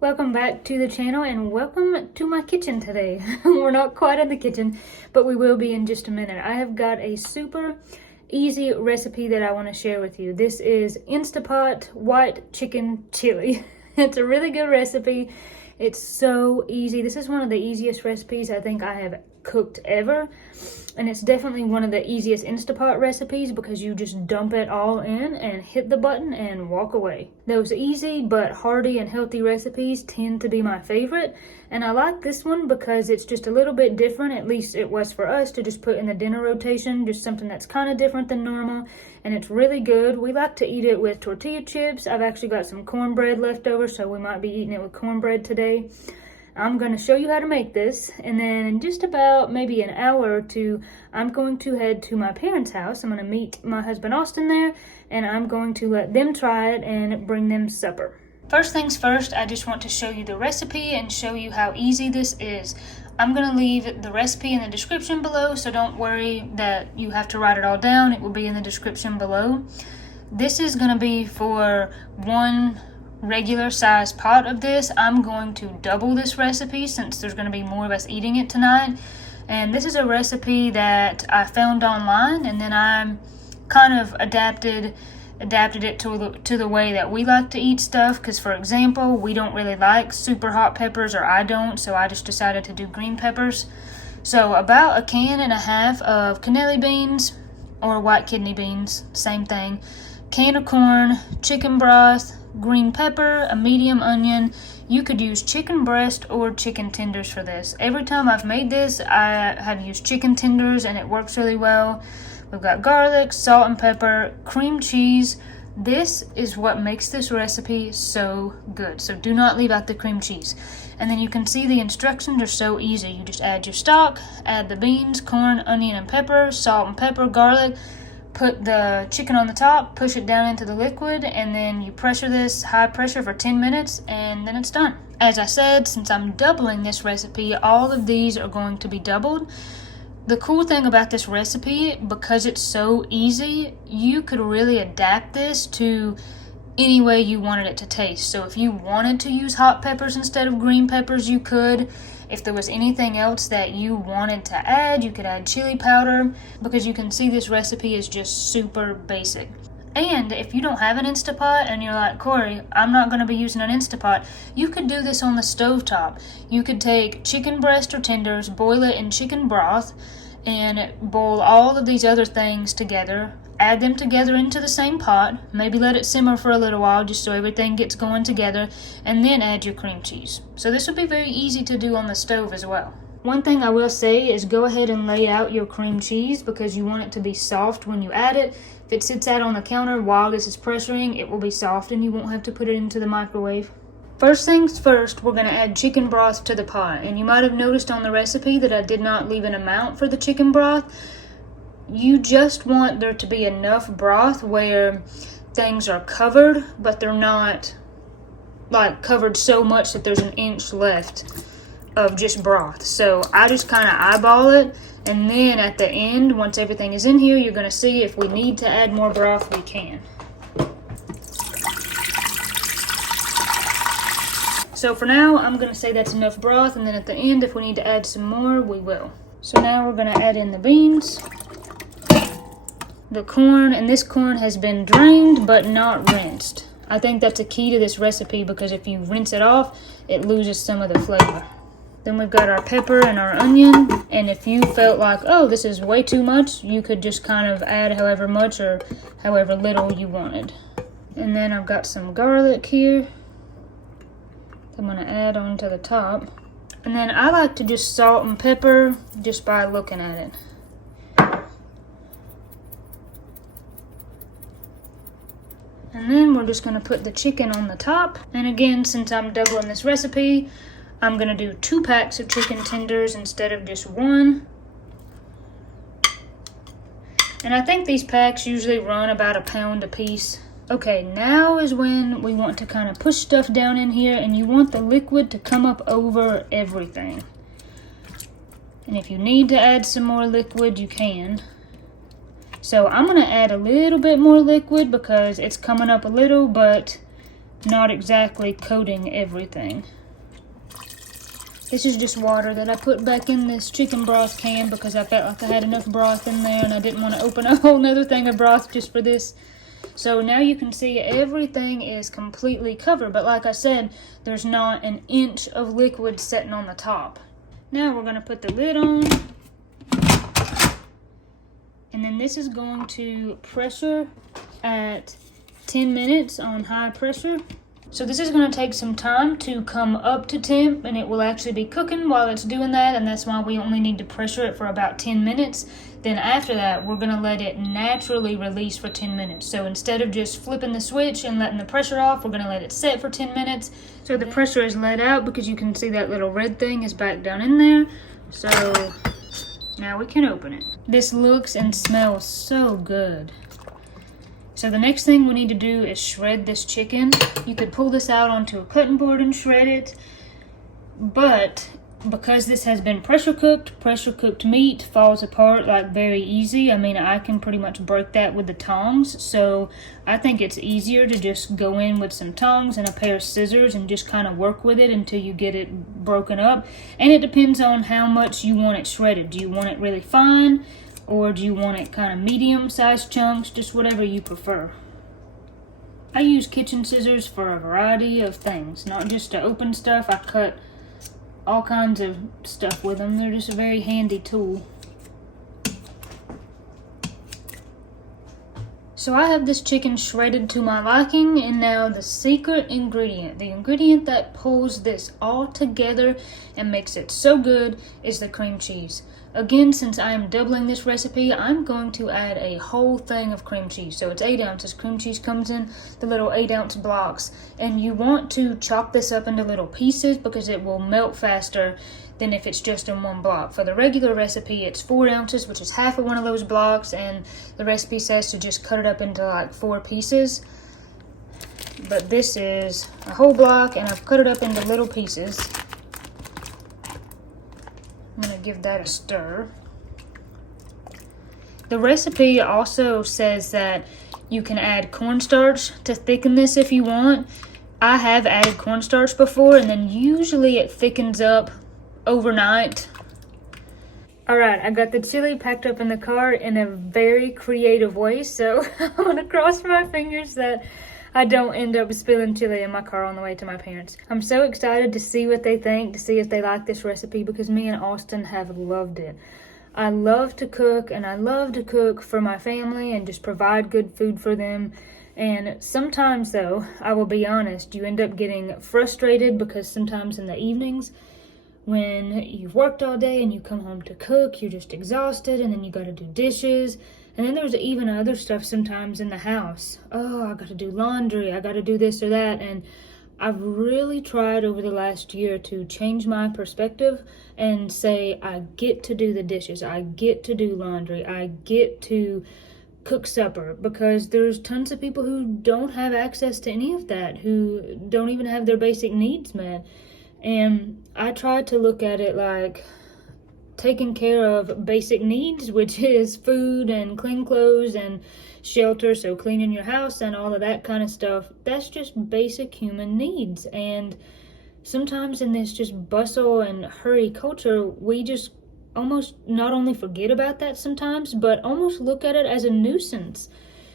Welcome back to the channel and welcome to my kitchen today. We're not quite in the kitchen, but we will be in just a minute. I have got a super easy recipe that I want to share with you. This is Instapot white chicken chili. It's a really good recipe. It's so easy. This is one of the easiest recipes I think I have cooked ever. And it's definitely one of the easiest Instapot recipes because you just dump it all in and hit the button and walk away. Those easy but hearty and healthy recipes tend to be my favorite. And I like this one because it's just a little bit different. At least it was for us to just put in the dinner rotation, just something that's kind of different than normal. And it's really good. We like to eat it with tortilla chips. I've actually got some cornbread left over, so we might be eating it with cornbread today. I'm going to show you how to make this, and then in just about maybe an hour or two, I'm going to head to my parents' house. I'm going to meet my husband Austin there, and I'm going to let them try it and bring them supper. First things first, I just want to show you the recipe and show you how easy this is. I'm going to leave the recipe in the description below, so don't worry that you have to write it all down. It will be in the description below. This is going to be for one regular size pot of this. I'm going to double this recipe since there's going to be more of us eating it tonight. And this is a recipe that I found online, and then I kind of adapted it to the way that we like to eat stuff. Because for example, we don't really like super hot peppers, or I don't, so I just decided to do green peppers. So about 1.5 cans of Canelli beans, or white kidney beans, same thing, can of corn, chicken broth, green pepper, a medium onion. You could use chicken breast or chicken tenders for this. Every time I've made this, I have used chicken tenders and it works really well. We've got garlic, salt and pepper, cream cheese. This is what makes this recipe so good. So do not leave out the cream cheese. And then you can see the instructions are so easy. You just add your stock, add the beans, corn, onion and pepper, salt and pepper, garlic. Put the chicken on the top, push it down into the liquid, and then you pressure this high pressure for 10 minutes, and then it's done. As I said, since I'm doubling this recipe, all of these are going to be doubled. The cool thing about this recipe, because it's so easy, you could really adapt this to any way you wanted it to taste. So if you wanted to use hot peppers instead of green peppers, you could. If there was anything else that you wanted to add, you could add chili powder, because you can see this recipe is just super basic. And if you don't have an Instapot and you're like, Corey, I'm not going to be using an Instapot, you could do this on the stovetop. You could take chicken breast or tenders, boil it in chicken broth, and boil all of these other things together. Add them together into the same pot, maybe let it simmer for a little while just so everything gets going together, and then add your cream cheese. So this would be very easy to do on the stove as well. One thing I will say is go ahead and lay out your cream cheese because you want it to be soft when you add it. If it sits out on the counter while this is pressuring, it will be soft and you won't have to put it into the microwave. First things first, we're going to add chicken broth to the pot. And you might have noticed on the recipe that I did not leave an amount for the chicken broth. You just want there to be enough broth where things are covered, but they're not like covered so much that there's an inch left of just broth. So I just kind of eyeball it, and then at the end, once everything is in here, you're going to see if we need to add more broth, we can. So for now, I'm going to say that's enough broth, and then at the end, if we need to add some more, we will. So now we're going to add in the beans, the corn, and this corn has been drained but not rinsed. I think that's a key to this recipe because if you rinse it off, it loses some of the flavor. Then we've got our pepper and our onion, and if you felt like, oh, this is way too much, you could just kind of add however much or however little you wanted. And then I've got some garlic here I'm going to add onto the top. And then I like to just salt and pepper just by looking at it. And then we're just going to put the chicken on the top. And again, since I'm doubling this recipe, I'm going to do 2 packs of chicken tenders instead of just 1. And I think these packs usually run about £1 a piece. Okay, now is when we want to kind of push stuff down in here, and you want the liquid to come up over everything. And if you need to add some more liquid, you can. So I'm going to add a little bit more liquid because it's coming up a little, but not exactly coating everything. This is just water that I put back in this chicken broth can because I felt like I had enough broth in there and I didn't want to open a whole nother thing of broth just for this. So now you can see everything is completely covered, but like I said, there's not an inch of liquid sitting on the top. Now we're going to put the lid on. And then this is going to pressure at 10 minutes on high pressure. So this is going to take some time to come up to temp, and it will actually be cooking while it's doing that, and that's why we only need to pressure it for about 10 minutes. Then after that, we're going to let it naturally release for 10 minutes. So instead of just flipping the switch and letting the pressure off, we're going to let it set for 10 minutes. So the pressure is let out because you can see that little red thing is back down in there. So now we can open it. This looks and smells so good. So the next thing we need to do is shred this chicken. You could pull this out onto a cutting board and shred it, but because this has been pressure cooked meat falls apart like very easy. I mean, I can pretty much break that with the tongs, so I think it's easier to just go in with some tongs and a pair of scissors and just kind of work with it until you get it broken up. And it depends on how much you want it shredded. Do you want it really fine? Or do you want it kind of medium-sized chunks? Just whatever you prefer. I use kitchen scissors for a variety of things, not just to open stuff. I cut all kinds of stuff with them. They're just a very handy tool. So I have this chicken shredded to my liking, and now the secret ingredient, the ingredient that pulls this all together and makes it so good, is the cream cheese. Again, since I am doubling this recipe, I'm going to add a whole thing of cream cheese. So it's 8 ounces. Cream cheese comes in the little 8-ounce blocks. And you want to chop this up into little pieces because it will melt faster than if it's just in one block. For the regular recipe, it's 4 ounces, which is half of one of those blocks. And the recipe says to just cut it up into like 4 pieces. But this is a whole block, and I've cut it up into little pieces. I'm going to give that a stir. The recipe also says that you can add cornstarch to thicken this if you want. I have added cornstarch before, and then usually it thickens up overnight. Alright, I got the chili packed up in the car in a very creative way, so I'm going to cross my fingers that I don't end up spilling chili in my car on the way to my parents. I'm so excited to see what they think, to see if they like this recipe, because me and Austin have loved it. I love to cook, and I love to cook for my family and just provide good food for them. And sometimes, though, I will be honest, you end up getting frustrated because sometimes in the evenings when you've worked all day and you come home to cook, you're just exhausted, and then you got to do dishes. And then there's even other stuff sometimes in the house. Oh, I got to do laundry. I got to do this or that. And I've really tried over the last year to change my perspective and say, I get to do the dishes. I get to do laundry. I get to cook supper, because there's tons of people who don't have access to any of that, who don't even have their basic needs met. And I try to look at it like taking care of basic needs, which is food and clean clothes and shelter, so cleaning your house and all of that kind of stuff. That's just basic human needs. And sometimes in this just bustle and hurry culture, we just almost not only forget about that sometimes, but almost look at it as a nuisance,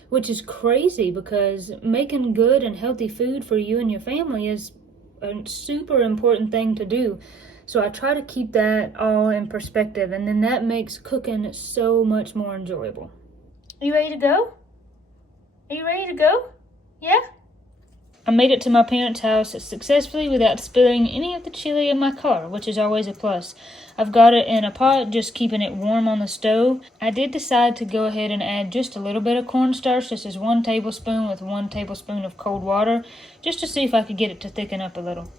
which is crazy, because making good and healthy food for you and your family is a super important thing to do. So I try to keep that all in perspective, and then that makes cooking so much more enjoyable. Are you ready to go? Are you ready to go? Yeah? I made it to my parents' house successfully without spilling any of the chili in my car, which is always a plus. I've got it in a pot, just keeping it warm on the stove. I did decide to go ahead and add just a little bit of cornstarch. This is 1 tablespoon with 1 tablespoon of cold water, just to see if I could get it to thicken up a little.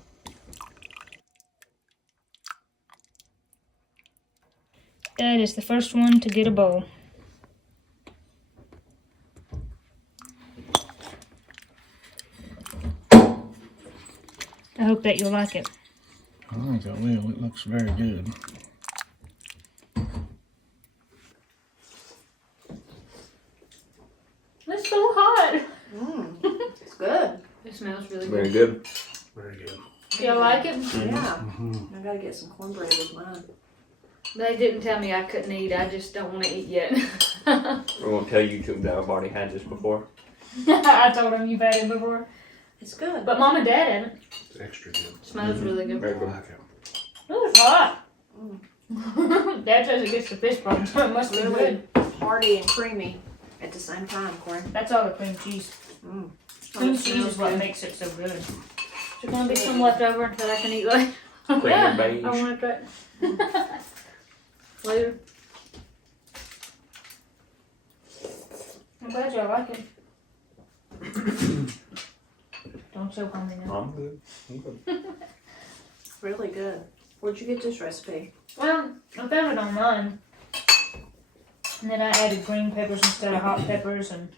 That is the first one to get a bowl. I hope that you'll like it. I think I will. It looks very good. It's so hot. It's good. It smells really good. Very good. Very good. Do y'all like it? Yeah. Mm-hmm. I gotta get some cornbread with mine. They didn't tell me I couldn't eat. I just don't want to eat yet. I won't tell YouTube that I've already had this before. I told them you've had it before. It's good. But Mom and Dad haven't. It's extra good. Smells really good. Very I good. like it. Oh, it's hot. Dad says it gets the fish bone, so it must be Really good. hearty and creamy at the same time, Corey. That's all the cream cheese. Mm. Cream it cheese smells is what good. makes it so good. There's gonna be some left over that I can eat later. Cream and beige. I want to try. Later. I'm glad y'all like it. Don't choke on me now. I'm good. I'm good. Really good. Where'd you get this recipe? Well, I found it online. And then I added green peppers instead of hot peppers and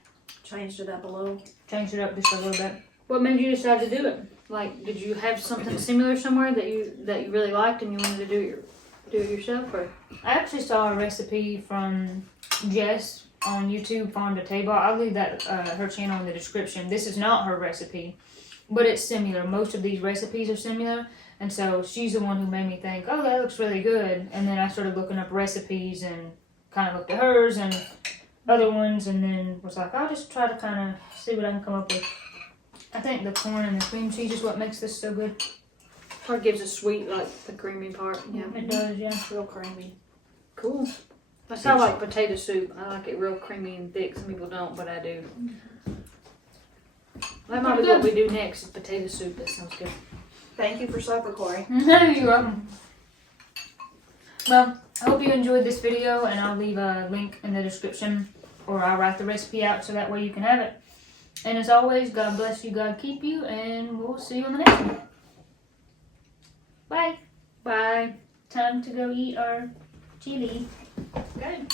Changed it up a little. changed it up just a little bit. What made you decide to do it? Like, did you have something similar somewhere that you really liked and you wanted to do it yourself? Or I actually saw a recipe from Jess on YouTube, Farm to Table. I'll leave that her channel in the description. This is not her recipe, but it's similar. Most of these recipes are similar, and so she's the one who made me think, oh, that looks really good. And then I started looking up recipes and kind of looked at hers and other ones, and then was like, I'll just try to kind of see what I can come up with. I think the corn and the cream cheese is what makes this so good. Or gives a sweet, like the creamy part. Yeah. It does, yeah. Real creamy. Cool. That's how I like potato soup. I like it real creamy and thick. Some people don't, but I do. That might be what we do next is potato soup. That sounds good. Thank you for supper, Corey. You're welcome. Well, I hope you enjoyed this video, and I'll leave a link in the description, or I'll write the recipe out so that way you can have it. And as always, God bless you, God keep you, and we'll see you on the next one. Bye. Bye. Time to go eat our chili. Good.